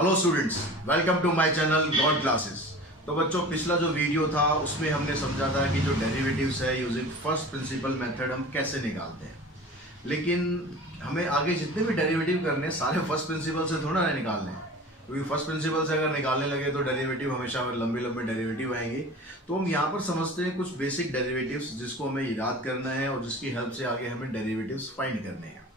Hello students, welcome to my channel God classes. तो बच्चों, पिछला जो वीडियो था उसमें हमने समझा था कि जो डेरिवेटिव्स है यूजिंग फर्स्ट प्रिंसिपल मेथड हम कैसे निकालते हैं। लेकिन हमें आगे जितने भी डेरिवेटिव करने हैं सारे फर्स्ट प्रिंसिपल से थोड़ा ना निकालने हैं, क्योंकि फर्स्ट प्रिंसिपल से अगर निकालने लगे तो डेरिवेटिव हमेशा लंबे लंबे डेरिवेटिव आएंगे। तो हम यहाँ पर समझते हैं कुछ बेसिक डेरिवेटिव्स जिसको हमें याद करना है और जिसकी हेल्प से आगे हमें डेरिवेटिव्स फाइंड करने हैं।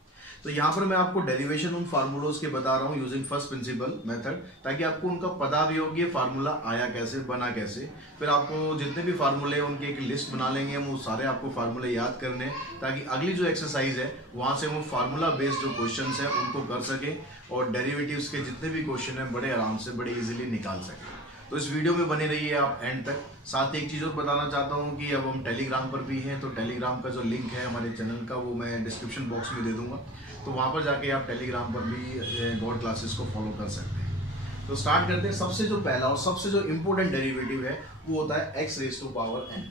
तो यहाँ पर मैं आपको डेरिवेशन उन फार्मूलोज के बता रहा हूँ यूजिंग फर्स्ट प्रिंसिपल मेथड, ताकि आपको उनका पता भी हो कि ये फार्मूला आया कैसे, बना कैसे। फिर आपको जितने भी फार्मूले हैं उनकी एक लिस्ट बना लेंगे हम, वो सारे आपको फार्मूले याद करने, ताकि अगली जो एक्सरसाइज है वहां से वो फार्मूला बेस्ड जो क्वेश्चन है उनको कर सके और डेरिवेटिव्स के जितने भी क्वेश्चन है बड़े आराम से, बड़े इजिली निकाल सके। तो इस वीडियो में बने रहिए आप एंड तक। साथ ही एक चीज़ और बताना चाहता हूँ कि अब हम टेलीग्राम पर भी हैं, तो टेलीग्राम का जो लिंक है हमारे चैनल का वो मैं डिस्क्रिप्शन बॉक्स में दे दूंगा, तो वहाँ पर जाके आप टेलीग्राम पर भी गॉड क्लासेस को फॉलो कर सकते हैं। तो स्टार्ट करते हैं। सबसे जो पहला और सबसे जो इम्पोर्टेंट डेरिवेटिव है वो होता है x raise to power n।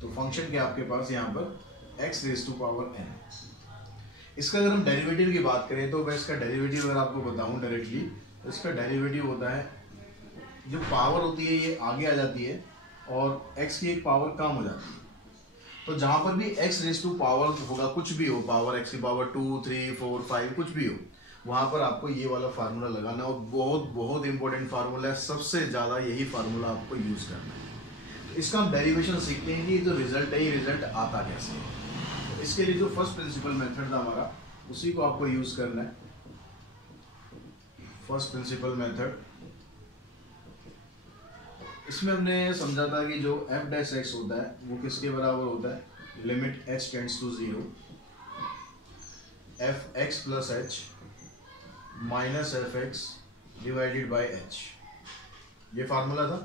तो फंक्शन के आपके पास यहाँ पर x raise to power n। इसका अगर हम डेरिवेटिव की बात करें तो मैं इसका डेरिवेटिव अगर आपको बताऊँ डायरेक्टली, तो इसका डेरिवेटिव होता है, जो पावर होती है ये आगे आ जाती है और x की एक पावर कम हो जाती है। तो जहां पर भी x रेज़ टू पावर होगा, कुछ भी हो, पावर x की पावर 2, 3, 4, 5 कुछ भी हो, वहां पर आपको ये वाला फार्मूला लगाना है। और बहुत बहुत इंपॉर्टेंट फार्मूला है, सबसे ज्यादा यही फार्मूला आपको यूज करना है। तो इसका हम डेरिवेशन सीखते हैं कि जो रिजल्ट है ये रिजल्ट आता कैसे। तो इसके लिए जो फर्स्ट प्रिंसिपल मेथड था हमारा, उसी को आपको यूज करना है, फर्स्ट प्रिंसिपल मेथड। इसमें हमने समझा था कि जो f डैश x होता है वो किसके बराबर होता है, limit h tends to 0 f x plus h minus F x divided by h। ये फार्मूला था।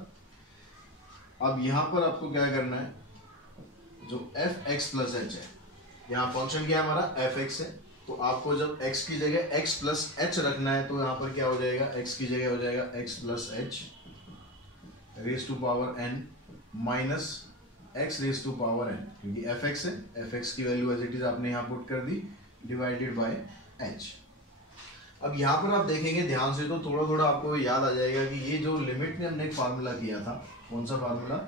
अब यहाँ पर आपको क्या करना है, जो f x प्लस h है, यहाँ फंक्शन क्या है हमारा f x है, तो आपको जब x की जगह x प्लस h रखना है तो यहाँ पर क्या हो जाएगा, x की जगह हो जाएगा x plus h raise to power n minus x raise to power n, क्योंकि fx है, fx की वैल्यू एज इट इज आपने यहाँ पुट कर दी, डिवाइडेड बाय h। अब यहाँ पर आप देखेंगे ध्यान से तो थोड़ा थोड़ा आपको याद आ जाएगा कि ये जो लिमिट में हमने एक फार्मूला किया था, कौन सा formula,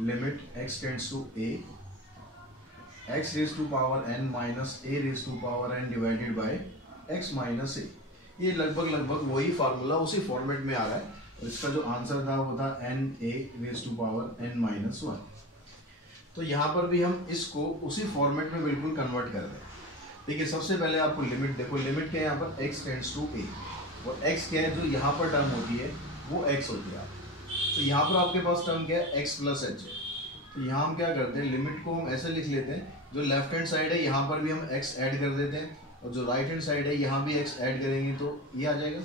limit x tends to a x raise to power n माइनस a raise to power n divided by x minus a। ये लगभग वही फार्मूला उसी फॉर्मेट में आ रहा है। और इसका जो आंसर था वो था n a raise to power n minus 1। तो यहाँ पर भी हम इसको उसी फॉर्मेट में बिल्कुल कन्वर्ट कर रहे हैं। देखिए सबसे पहले आपको लिमिट देखो, लिमिट क्या है यहाँ पर, x टेंड्स टू a, और x क्या है, जो यहाँ पर टर्म होती है वो x होती है। तो यहाँ पर आपके पास टर्म क्या है, x प्लस h है। तो यहाँ हम क्या करते हैं, लिमिट को हम ऐसे लिख लेते हैं, जो लेफ्ट हैंड साइड है यहाँ पर भी हम x ऐड कर देते हैं, और जो राइट हैंड साइड है यहाँ भी x ऐड करेंगे तो ये आ जाएगा।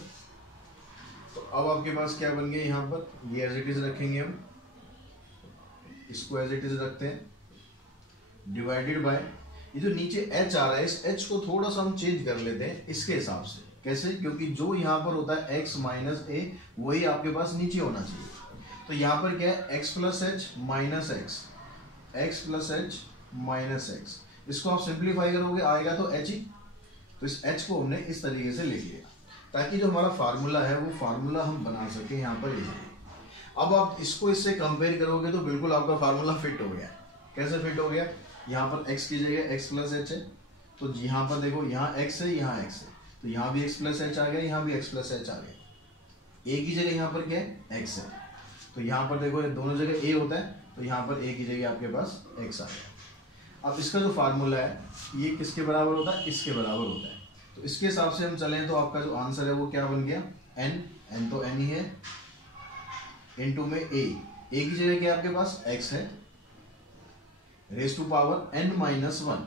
तो अब आपके पास क्या बन गया, यहाँ पर ये एज इट इज रखेंगे हम, इसको एज इट इज रखते हैं, डिवाइडेड बाय ये जो नीचे h आ रहा है, इस h को थोड़ा सा हम चेंज कर लेते हैं इसके हिसाब से। कैसे, क्योंकि जो यहाँ पर होता है x माइनस a वही आपके पास नीचे होना चाहिए। तो यहाँ पर क्या है, x plus h minus x plus h minus x, इसको आप सिंप्लीफाई करोगे आएगा तो h ही। तो इस h को हमने इस तरीके से लिख लिया ताकि जो हमारा फार्मूला है वो फार्मूला हम बना सके यहाँ पर इजीली। अब आप इसको इससे कंपेयर करोगे तो बिल्कुल आपका फार्मूला फिट हो गया। कैसे फिट हो गया, यहाँ पर x की जगह x प्लस h है, तो यहाँ पर देखो यहाँ x है, यहाँ x है, तो यहाँ भी x प्लस h आ गया, यहाँ भी x प्लस h आ गया। a की जगह यहाँ पर क्या है, x है, तो यहाँ पर देखो दोनों जगह a होता है, तो यहाँ पर a की जगह आपके पास x आ गया। अब इसका जो फार्मूला है ये किसके बराबर होता है, इसके बराबर होता है। तो इसके हिसाब से हम चलें तो आपका जो आंसर है वो क्या बन गया, n तो n ही है, इनटू में a की जगह क्या आपके पास x है, raise to power n minus 1,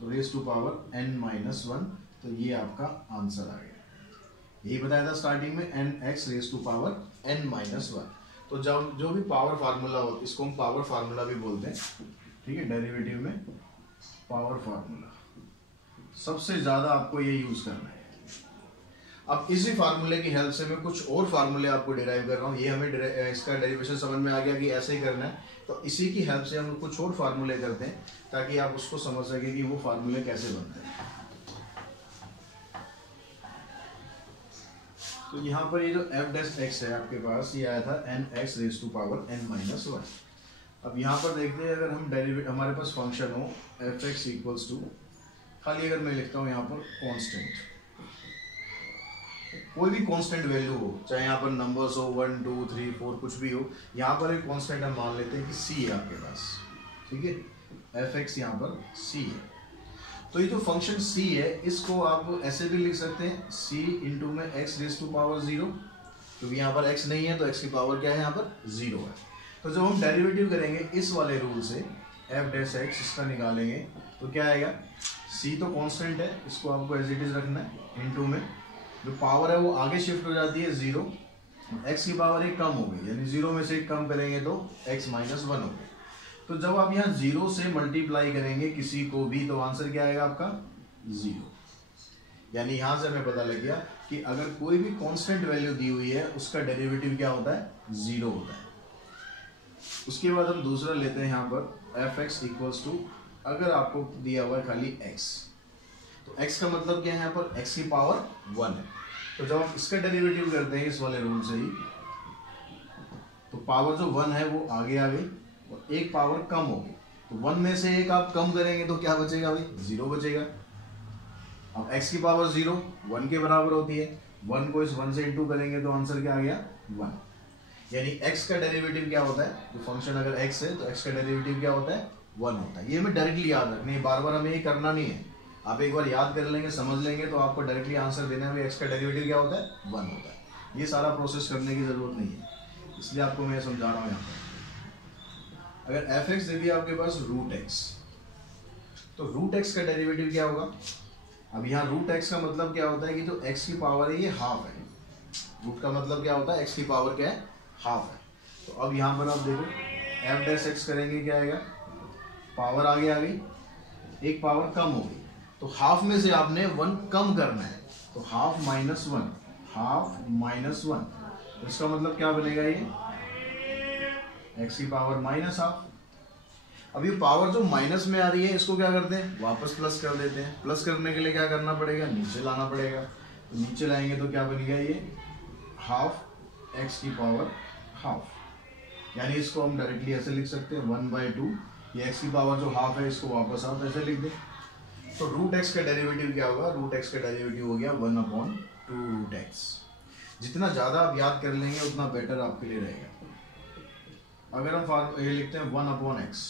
तो raise to power n minus 1, तो ये आपका आंसर आ गया। यही बताया था स्टार्टिंग में, nx raise to power n minus 1। तो जब जो भी पावर फार्मूला हो इसको हम पावर फार्मूला भी बोलते हैं, ठीक है, डेरिवेटिव में पावर फार्मूला सबसे ज्यादा आपको ये यूज करना है। अब इसी फार्मूले की हेल्प से मैं कुछ और फार्मूले आपको डिराइव कर रहा हूँ। ये हमें इसका डेरिवेशन समझ में आ गया कि ऐसे ही करना है, तो इसी की हेल्प से हम कुछ और फार्मूले करते हैं ताकि आप उसको समझ सके कि वो फार्मूले कैसे बनते हैं। तो यहाँ पर ये जो एफ डैश एक्स है आपके पास, ये आया था N X raise to power N minus one. अब यहाँ पर देखते हैं, अगर हम डेरिवेटिव हमारे पास फंक्शन हो एफ एक्स इक्वल्स टू, खाली अगर मैं लिखता हूँ यहाँ पर कांस्टेंट, कोई भी कांस्टेंट वैल्यू हो, चाहे यहाँ पर नंबर्स हो 1 2 3 4 कुछ भी हो, यहाँ पर एक कांस्टेंट हम मान लेते हैं कि सी है आपके पास, ठीक है, एफ एक्स यहाँ पर सी है। तो ये जो फंक्शन c है इसको आप ऐसे भी लिख सकते हैं c इंटू में x रेज टू पावर 0, क्योंकि यहाँ पर x नहीं है तो x की पावर क्या है, यहाँ पर 0 है। तो जब हम डेरिवेटिव करेंगे इस वाले रूल से f डैश x इसका निकालेंगे तो क्या आएगा, c तो कांस्टेंट है, इसको आपको एज इट इज रखना है, इंटू में जो पावर है वो आगे शिफ्ट हो जाती है 0, x की पावर एक कम हो गई, यानी 0 में से एक कम करेंगे तो x माइनस 1 हो गया। तो जब आप यहाँ 0 से मल्टीप्लाई करेंगे किसी को भी तो आंसर क्या आएगा आपका 0। यानी यहां से हमें पता लग गया कि अगर कोई भी कांस्टेंट वैल्यू दी हुई है उसका डेरिवेटिव क्या होता है, 0 होता है। उसके बाद हम दूसरा लेते हैं यहाँ पर एफ एक्स इक्वल्स टू, अगर आपको दिया हुआ है खाली x, तो x का मतलब क्या है, यहाँ पर x की पावर 1 है। तो जब हम इसका डेरिवेटिव करते हैं इस वाले रूल से ही, तो पावर जो 1 है वो आगे आ गई और एक पावर कम होगी, तो 1 में से एक आप कम करेंगे तो क्या बचेगा भाई, 0 बचेगा। अब x की पावर 0 1 के बराबर होती है, 1 को इस 1 से इंटू करेंगे तो आंसर क्या आ गया 1। यानी x का डेरिवेटिव क्या होता है, जो फंक्शन अगर x है तो x का डेरिवेटिव क्या होता है 1 होता है। ये हमें डायरेक्टली याद रखनी है, बार बार हमें ये करना नहीं है। आप एक बार याद कर लेंगे, समझ लेंगे तो आपको डायरेक्टली आंसर देना है x का डेरिवेटिव क्या होता है 1 होता है। ये सारा प्रोसेस करने की जरूरत नहीं है, इसलिए आपको मैं समझा रहा हूँ। यहाँ पर अगर एफ एक्स दे दिया आपके पास रूट एक्स, तो रूट एक्स का डेरिवेटिव क्या होगा। अब यहाँ रूट एक्स का मतलब क्या होता है कि जो एक्स की पावर है ये हाफ है। रूट का मतलब क्या होता है, एक्स की पावर क्या है, हाफ है। तो अब यहाँ पर आप देखो एफ डैश एक्स करेंगे क्या आएगा, पावर आगे आ गई, एक पावर कम हो गई, तो हाफ में से आपने 1 कम करना है, तो हाफ माइनस 1, हाफ माइनस 1, तो इसका मतलब क्या बनेगा, ये x की पावर माइनस हाफ। अब ये पावर जो माइनस में आ रही है इसको क्या करते हैं, वापस प्लस कर देते हैं। प्लस करने के लिए क्या करना पड़ेगा, नीचे लाना पड़ेगा, तो नीचे लाएंगे तो क्या बन गया, ये हाफ x की पावर हाफ। यानी इसको हम डायरेक्टली ऐसे लिख सकते हैं 1/2, ये x की पावर जो हाफ है इसको वापस आप ऐसे लिख दें। तो रूट x का डेरिवेटिव क्या होगा, रूट x का डेरिवेटिव हो गया 1/2 रूट x। जितना ज़्यादा आप याद कर लेंगे उतना बेटर आपके लिए रहेगा। अगर हम ये लिखते हैं 1/x,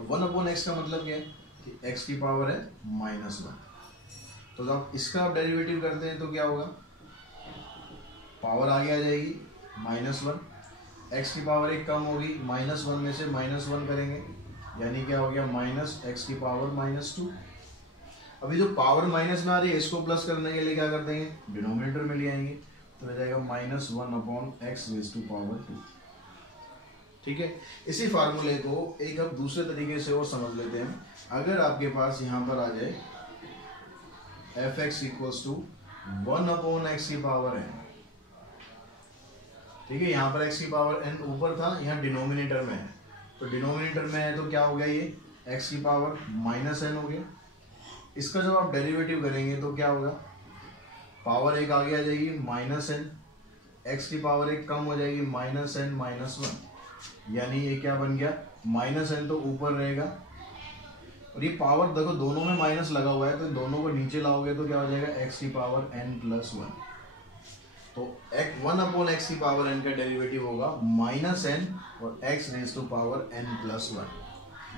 1/x का मतलब क्या है कि x की पावर है -1, तो जब आप इसका आप डेरिवेटिव करते हैं तो क्या होगा, पावर आगे आ जाएगी -1, x की पावर एक कम होगी, -1 में से -1 करेंगे यानी क्या हो गया, -x की पावर -2। अभी जो पावर माइनस में आ रही है इसको प्लस करने के लिए क्या कर देंगे, डिनोमिनेटर में ले आएंगे, तो हो जाएगा -1/x रेज़ टू पावर 2। ठीक है, इसी फार्मूले को एक अब दूसरे तरीके से और समझ लेते हैं। अगर आपके पास यहाँ पर आ जाए F X equals to 1/x की पावर n, ठीक है, यहाँ पर x की पावर n ऊपर था, यहाँ डिनोमिनेटर में है, तो डिनोमिनेटर में है तो क्या हो गया, ये x की पावर -n हो गया। इसका जब आप डेरिवेटिव करेंगे तो क्या होगा, पावर एक आगे आ जाएगी -n, x की पावर एक कम हो जाएगी -n -1, यानी ये क्या बन गया, -n तो ऊपर रहेगा और ये पावर देखो दोनों में माइनस लगा हुआ है, तो दोनों को नीचे लाओगे तो क्या हो जाएगा, x की पावर n+1। तो 1/x की पावर n का डेरिवेटिव होगा -n और x raise to power n+1।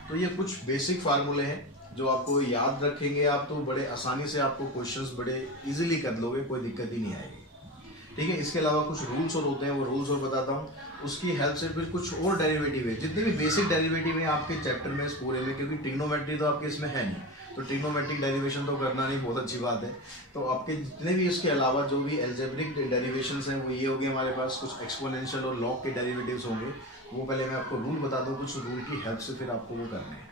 तो ये कुछ बेसिक फार्मूले हैं जो आपको याद रखेंगे आप तो बड़े आसानी से आपको क्वेश्चंस बड़े इजीली कर लोगे, कोई दिक्कत ही नहीं आएगी। ठीक है, इसके अलावा कुछ रूल्स और होते हैं, वो रूल्स और बताता हूँ, उसकी हेल्प से फिर कुछ और डेरिवेटिव है, जितने भी बेसिक डेरिवेटिव हैं आपके चैप्टर में इस पूरे में, क्योंकि ट्रिग्नोमेट्री तो आपके इसमें है नहीं, तो ट्रिग्नोमेट्रिक डेरिवेशन तो करना नहीं, बहुत अच्छी बात है। तो आपके जितने भी इसके अलावा जो भी एल्जेब्रिक डेरिवेशंस हैं वो ये होंगे हमारे पास, कुछ एक्सपोनेंशियल और लॉग के डेरिवेटिव्स होंगे, वो पहले मैं आपको रूल बता दूँ, कुछ रूल की हेल्प से फिर आपको वो करने हैं।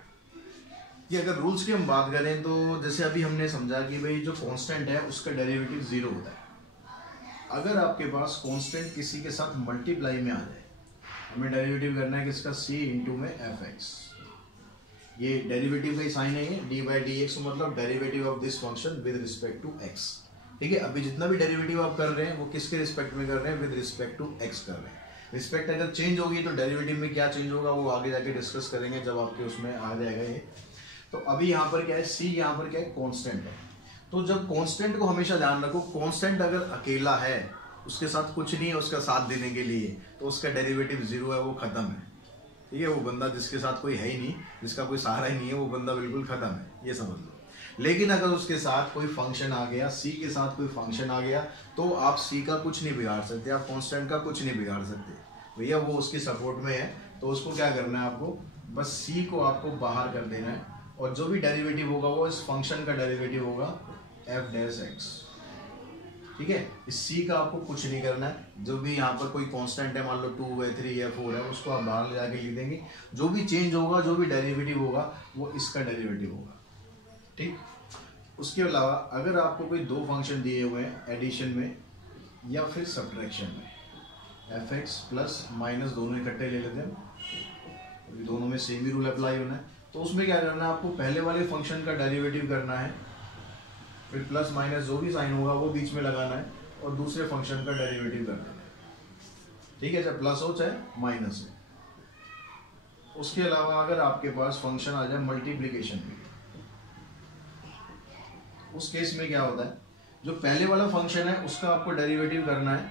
ये अगर रूल्स की हम बात करें तो जैसे अभी हमने समझा कि भाई जो कांस्टेंट है उसका डेरिवेटिव 0 होता है। अगर आपके पास कांस्टेंट किसी के साथ मल्टीप्लाई में आ जाए, हमें डेरिवेटिव करना है किसका, c इंटू में एफ एक्स, ये डेरिवेटिव का ही साइन है, ये d/dx मतलब derivative of this function with respect to x। ठीक है, अभी जितना भी डेरिवेटिव आप कर रहे हैं वो किसके रिस्पेक्ट में कर रहे हैं, विद रिस्पेक्ट टू एक्स कर रहे हैं। रिस्पेक्ट अगर चेंज होगी तो डेरिवेटिव में क्या चेंज होगा वो आगे जाके डिस्कस करेंगे जब आपके उसमें आ जाएगा ये। तो अभी यहाँ पर क्या है, सी यहाँ पर क्या है, कांस्टेंट है। तो जब कांस्टेंट को हमेशा ध्यान रखो, कांस्टेंट अगर अकेला है, उसके साथ कुछ नहीं है उसका साथ देने के लिए, तो उसका डेरिवेटिव जीरो है, वो खत्म है। ठीक है, वो बंदा जिसके साथ कोई है ही नहीं, जिसका कोई सहारा ही नहीं है, वो बंदा बिल्कुल खत्म है, ये समझ लो। लेकिन अगर उसके साथ कोई फंक्शन आ गया, सी के साथ कोई फंक्शन आ गया, तो आप सी का कुछ नहीं बिगाड़ सकते, आप कांस्टेंट का कुछ नहीं बिगाड़ सकते भैया, वो उसकी सपोर्ट में है। तो उसको क्या करना है, आपको बस सी को आपको बाहर कर देना है, और जो भी डेरिवेटिव होगा वो इस फंक्शन का डेरिवेटिव होगा एफ डैश एक्स। ठीक है, इस सी का आपको कुछ नहीं करना है। जो भी यहाँ पर कोई कांस्टेंट है, मान लो 2 है, 3 है, 4 है, उसको आप बाहर ले जाके लिख देंगे। जो भी चेंज होगा, जो भी डेरिवेटिव होगा, वो इसका डेरिवेटिव होगा। ठीक, उसके अलावा अगर आपको कोई दो फंक्शन दिए हुए हैं एडिशन में या फिर सब्ट्रैक्शन में, एफ एक्स प्लस माइनस दोनों इकट्ठे ले लेते हैं, दोनों में सेम ही रूल अप्लाई होना है। तो उसमें क्या करना है, आपको पहले वाले फंक्शन का डेरिवेटिव करना है, फिर प्लस माइनस जो भी साइन होगा वो बीच में लगाना है, और दूसरे फंक्शन का डेरिवेटिव कर देना है। ठीक है, चाहे प्लस हो चाहे माइनस हो। उसके अलावा अगर आपके पास फंक्शन आ जाए मल्टीप्लीकेशन में, उस केस में क्या होता है, जो पहले वाला फंक्शन है उसका आपको डेरिवेटिव करना है,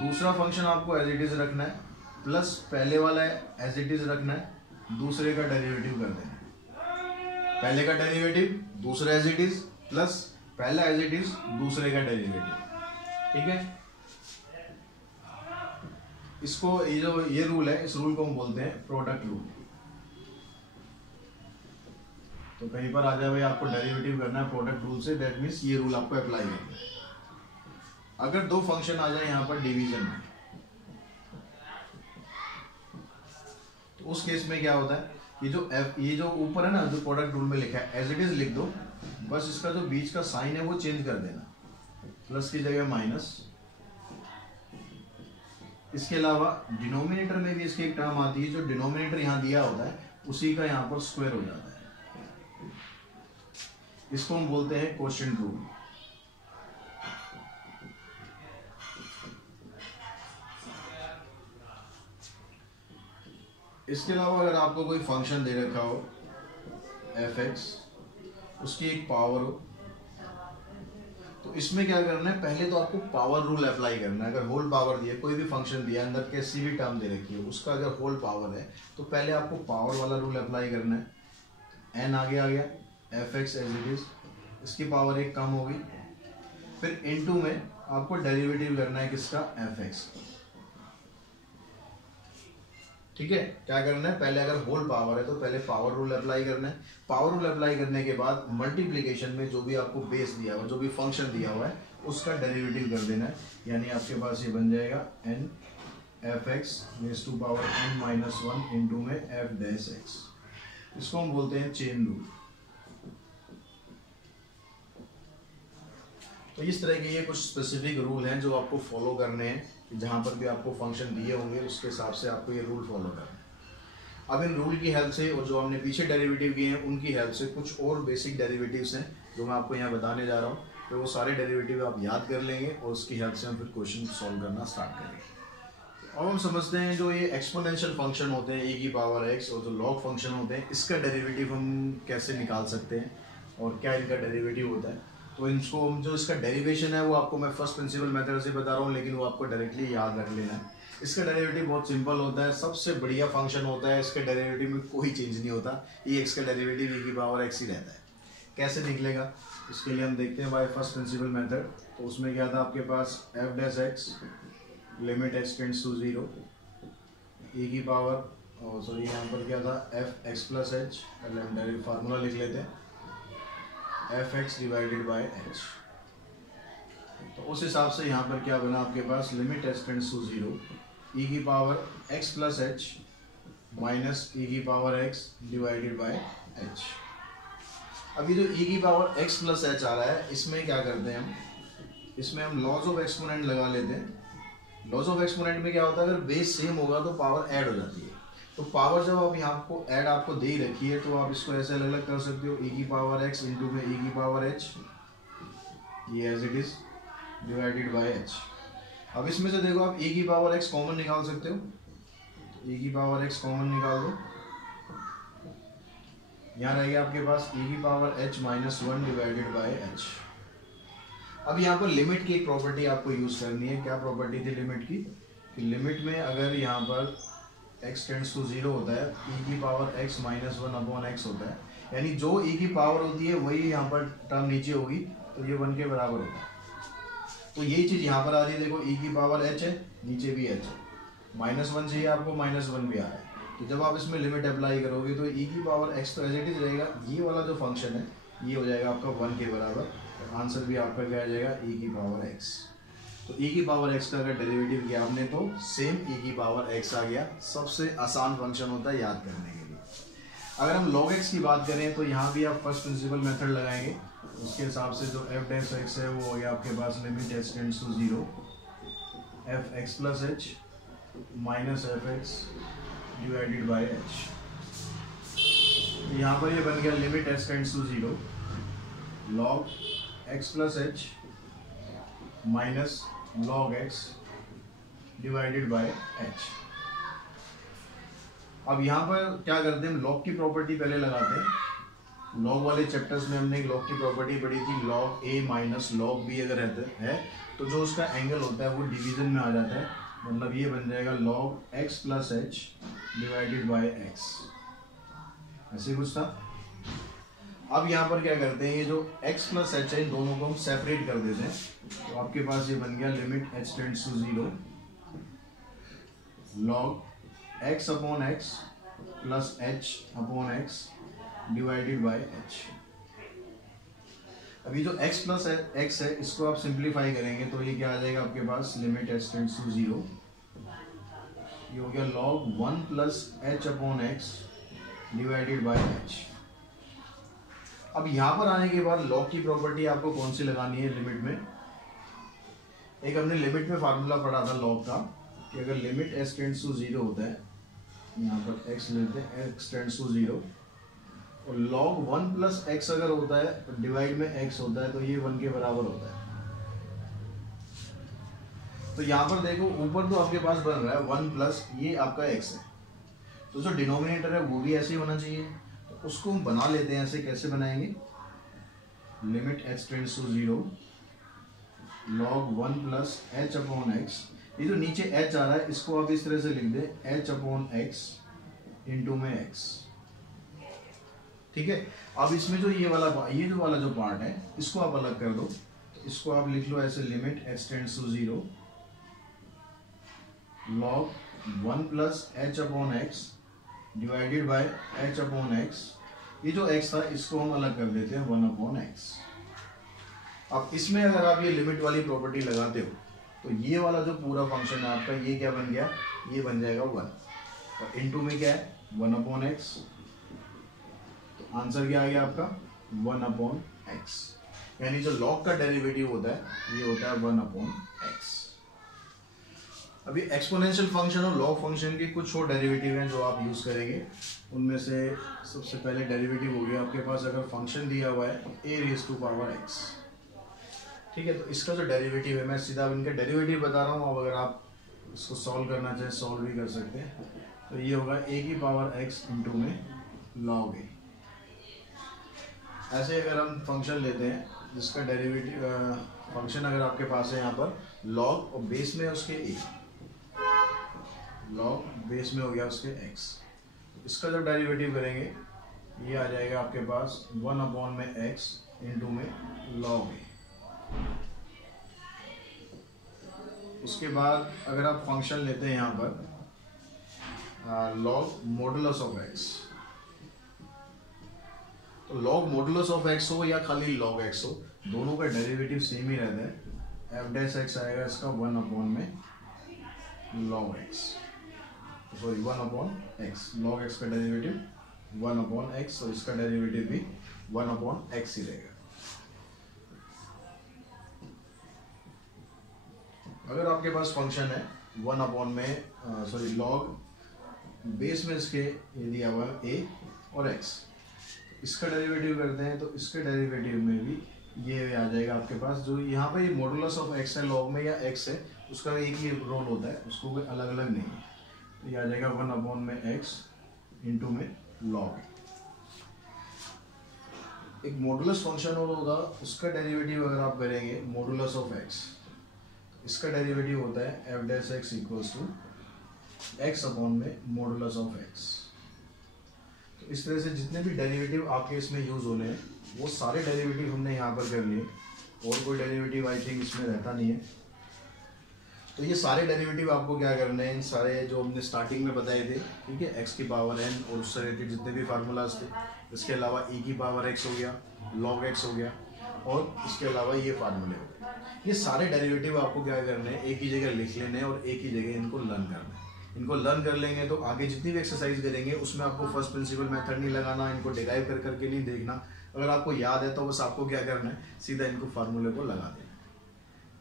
दूसरा फंक्शन आपको एज इट इज रखना है, प्लस पहले वाला एज इट इज रखना है, दूसरे का डेरिवेटिव कर देना है। पहले का डेरिवेटिव, दूसरा एज इट इज, प्लस पहला एज इट इज, दूसरे का डेरिवेटिव। ठीक है, इसको ये रूल है, इस रूल को हम बोलते हैं प्रोडक्ट रूल। तो कहीं पर आ जाए भाई आपको डेरिवेटिव करना है प्रोडक्ट रूल से, दैट मीन्स ये रूल आपको अप्लाई करना है। अगर दो फंक्शन आ जाए यहाँ पर डिवीजन में, तो उस केस में क्या होता है, ये जो ऊपर है ना, जो प्रोडक्ट रूल में लिखा है एज इट इज लिख दो, बस इसका जो बीच का साइन है वो चेंज कर देना, प्लस की जगह माइनस। इसके अलावा डिनोमिनेटर में भी इसकी एक टर्म आती है, जो डिनोमिनेटर यहाँ दिया होता है उसी का यहाँ पर स्क्वायर हो जाता है। इसको हम बोलते हैं क्वोशिएंट रूल। इसके अलावा अगर आपको कोई फंक्शन दे रखा हो एफ एक्स, उसकी एक पावर हो, तो इसमें क्या करना है, पहले तो आपको पावर रूल अप्लाई करना है। अगर होल पावर दिया, कोई भी फंक्शन दिया, अंदर कैसी भी टर्म दे रखी है, उसका अगर होल पावर है तो पहले आपको पावर वाला रूल अप्लाई करना है। एन आगे आ गया, f x as it is, इसकी पावर एक कम होगी, फिर इनटू में आपको डेरिवेटिव करना है किसका, एफ एक्स। ठीक है, क्या करना है, पहले अगर होल पावर है तो पहले पावर रूल अप्लाई करना है। पावर रूल अप्लाई करने के बाद मल्टीप्लिकेशन में जो भी आपको बेस दिया हुआ, जो भी फंक्शन दिया हुआ है, उसका डेरिवेटिव कर देना है। यानी आपके पास ये बन जाएगा n f x raise to power N minus 1 into में एफ डैश एक्स। इसको हम बोलते हैं चेन रूल। तो इस तरह के ये कुछ स्पेसिफिक रूल हैं जो आपको फॉलो करने हैं, जहाँ पर भी आपको फंक्शन दिए होंगे उसके हिसाब से आपको ये रूल फॉलो करना है। अब इन रूल की हेल्प से और जो हमने पीछे डेरिवेटिव किए हैं उनकी हेल्प से कुछ और बेसिक डेरिवेटिव्स हैं जो मैं आपको यहाँ बताने जा रहा हूँ। तो वो सारे डेरिवेटिव आप याद कर लेंगे और उसकी हेल्प से हम फिर क्वेश्चन सॉल्व करना स्टार्ट करेंगे। अब हम समझते हैं जो ये एक्सपोनेंशियल फंक्शन होते हैं e की पावर x, और जो लॉग फंक्शन होते हैं, इसका डेरिवेटिव हम कैसे निकाल सकते हैं और क्या इनका डेरिवेटिव होता है। तो इनको जो इसका डेरिवेशन है वो आपको मैं फर्स्ट प्रिंसिपल मेथड से बता रहा हूँ, लेकिन वो आपको डायरेक्टली याद रख लेना है। इसका डेरिवेटिव बहुत सिंपल होता है, सबसे बढ़िया फंक्शन होता है, इसके डेरिवेटिव में कोई चेंज नहीं होता, ये x का डेरिवेटिव e की पावर x ही रहता है। कैसे निकलेगा, इसके लिए हम देखते हैं बाय फर्स्ट प्रिंसिपल मेथड। तो उसमें क्या था आपके पास, f dash x limit x tends to 0 e की पावर, सॉरी यहाँ पर क्या था, एफ एक्स प्लस एच, हम फार्मूला लिख लेते हैं, f x divided by h. तो उस हिसाब से यहाँ पर क्या बना आपके पास, limit x tends to 0 e की power x plus h minus e की power x divided by h। अभी जो e की पावर x प्लस एच आ रहा है, इसमें क्या करते हैं हम, इसमें हम लॉज ऑफ एक्सपोनेंट लगा लेते हैं। लॉज ऑफ एक्सपोनेंट में क्या होता है, अगर बेस सेम होगा तो पावर ऐड हो जाती है। तो पावर जब आप यहाँ को ऐड आपको दे रखी है तो आप इसको ऐसे अलग अलग कर सकते हो, e की पावर x इंटू में e की पावर h ये as it is divided by h. अब इसमें से देखो आप e की पावर x कॉमन निकाल सकते हो, e की पावर x कॉमन निकाल दो, यहाँ रहेगा आपके पास e की power h minus 1 divided by h। अब यहाँ पर लिमिट की एक प्रॉपर्टी आपको यूज करनी है। क्या प्रॉपर्टी थी लिमिट की? कि लिमिट में अगर यहाँ पर x टेंड्स टू 0 होता है, e की power x minus 1 upon x होता है, यानी जो e की पावर होती है वही यहाँ पर टर्म नीचे होगी, तो ये 1 के बराबर होगा। तो यही चीज यहाँ पर आ रही है, देखो e की पावर h है, नीचे भी h है, माइनस 1 चाहिए आपको, माइनस 1 भी आ रहा है। तो जब आप इसमें लिमिट अप्लाई करोगे तो e की पावर x तो एज इट इज रहेगा, ये वाला जो फंक्शन है ये हो जाएगा आपका 1 के बराबर। आंसर भी आपका क्या आ जाएगा, e की पावर x। तो e की पावर x का अगर डेरिवेटिव किया आपने तो सेम e की पावर x आ गया। सबसे आसान फंक्शन होता है याद करने के लिए। अगर हम log x की बात करें तो यहाँ भी आप फर्स्ट प्रिंसिपल मेथड लगाएंगे, उसके हिसाब से जो f डैश x है वो हो गया आपके पास limit h tends to 0 f x plus h minus F x divided by h। यहाँ पर ये बन गया limit h tends to 0 log x plus h minus log x divided by h। अब यहाँ पर क्या करते हैं, log की प्रॉपर्टी पहले लगाते हैं। log वाले चैप्टर्स में हमने एक log की प्रॉपर्टी पढ़ी थी, log a minus log b अगर रहता है तो जो उसका एंगल होता है वो डिवीजन में आ जाता है, मतलब ये बन जाएगा log x plus h divided by x, ऐसे कुछ था। अब यहाँ पर क्या करते हैं, ये जो x प्लस h है इन दोनों को हम सेपरेट कर देते हैं, तो आपके पास ये बन गया limit h tends to 0 log x upon x plus h upon x divided by h। अभी जो x प्लस x है इसको आप सिंप्लीफाई करेंगे तो ये क्या आ जाएगा आपके पास, लिमिट h टेंड्स टू 0, ये हो गया log 1 plus h upon x divided by h। अब यहां पर आने के बाद log की प्रॉपर्टी आपको कौन सी लगानी है लिमिट में? एक हमने लिमिट में फार्मूला पढ़ा था log का कि अगर लिमिट h टेंड्स टू 0 होता है, यहाँ पर x लेते हैं, x टेंड्स टू 0 और log 1 प्लस x अगर होता है तो डिवाइड में x होता है, तो ये 1 के बराबर होता है। तो यहाँ पर देखो ऊपर तो आपके पास बन रहा है 1 प्लस ये आपका x है, तो जो डिनोमिनेटर है वो भी ऐसे ही होना चाहिए, तो उसको हम बना लेते हैं। ऐसे कैसे बनाएंगे, limit h tends to 0 log 1 plus h upon x, ये जो नीचे h आ रहा है इसको आप इस तरह से लिख दे h अपॉन x इंटू में x, ठीक है। अब इसमें जो ये जो वाला जो पार्ट है इसको आप अलग कर दो, तो इसको आप लिख लो ऐसे limit h tends to 0 log 1 plus h upon x divided by h upon x। ये जो x था इसको हम अलग कर देते हैं 1 अपॉन x। अब इसमें अगर आप ये लिमिट वाली प्रॉपर्टी लगाते हो तो ये वाला जो पूरा फंक्शन है आपका ये क्या बन गया, ये बन जाएगा 1, और इनटू में क्या है 1 अपॉन x, तो आंसर क्या आ गया आपका 1 अपॉन x। यानी जो log का डेरिवेटिव होता है ये होता है 1 अपॉन x। अभी एक्सपोनेंशियल फंक्शन और log फंक्शन के कुछ और डेरिवेटिव हैं जो आप यूज करेंगे। उनमें से सबसे पहले डेरिवेटिव हो गया आपके पास, अगर फंक्शन दिया हुआ है a raise to power x, ठीक है, तो इसका जो डेरिवेटिव है मैं सीधा इनका डेरिवेटिव बता रहा हूँ। अब अगर आप इसको सॉल्व करना चाहें सॉल्व भी कर सकते हैं, तो ये होगा a की पावर x इंटू में log a। ऐसे अगर हम फंक्शन लेते हैं जिसका डेरिवेटिव फंक्शन अगर आपके पास है यहाँ पर log और बेस में उसके a, log बेस में हो गया उसके x, इसका जब डेरिवेटिव करेंगे ये आ जाएगा आपके पास 1 अपॉन में x इंटू में log a। उसके बाद अगर आप फंक्शन लेते हैं यहाँ पर log मॉडुलस ऑफ x, तो log मॉडुलस ऑफ x हो या खाली log x हो, दोनों का डेरिवेटिव सेम ही रहता है। f डैश x आएगा इसका 1 अपॉन में log x, sorry 1 upon x, log x का डेरिवेटिव 1 अपॉन x, तो इसका डेरिवेटिव भी 1 अपॉन x ही रहेगा। अगर आपके पास फंक्शन है 1 अपॉन में सॉरी log बेस में इसके ये दिया हुआ है a और x, इसका डेरिवेटिव करते हैं तो इसके डेरिवेटिव में भी ये आ जाएगा आपके पास। जो यहाँ पे मॉडुलस ऑफ एक्स है लॉग में या एक्स है, उसका एक ही रोल होता है, उसको कोई अलग अलग नहीं है। तो ये आ जाएगा 1 में एक्स इंटू में लॉग। एक मॉडुलस फंक्शन और होगा, उसका डेरिवेटिव अगर आप करेंगे मॉडुलस ऑफ एक्स, इसका डेरिवेटिव होता है f dash x equals to x upon में मॉडुलस ऑफ एक्स। तो इस तरह से जितने भी डेरिवेटिव आपके इसमें यूज होने हैं वो सारे डेरिवेटिव हमने यहाँ पर कर लिए, और कोई डेरिवेटिव आई थिंक इसमें रहता नहीं है। तो ये सारे डेरिवेटिव आपको क्या करने हैं, इन सारे जो हमने स्टार्टिंग में बताए थे, ठीक है, एक्स की पावर एन और उससे रिलेटेड जितने भी फार्मूलाज थे, इसके अलावा e की पावर एक्स हो गया, लॉग एक्स हो गया, और इसके अलावा ये फार्मूले हो गए, ये सारे डेरिवेटिव आपको क्या करने हैं, एक ही जगह लिख लेने हैं और एक ही जगह इनको लर्न करना है। इनको लर्न कर लेंगे तो आगे जितनी भी एक्सरसाइज करेंगे उसमें आपको फर्स्ट प्रिंसिपल मेथड नहीं लगाना, इनको डिराइव कर करके नहीं देखना। अगर आपको याद है तो बस आपको क्या करना है, सीधा इनको फार्मूले को लगा देना।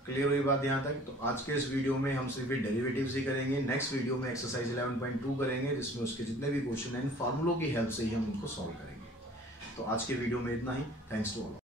क्लियर हुई बात यहाँ तक? तो आज के इस वीडियो में हम सिर्फ डेरिवेटिव्स ही करेंगे। नेक्स्ट वीडियो में एक्सरसाइज 11.2 करेंगे, जिसमें उसके जितने भी क्वेश्चन हैं इन फार्मूलों की हेल्प से ही हम उनको सॉल्व करेंगे। तो आज के वीडियो में इतना ही। Thanks to all.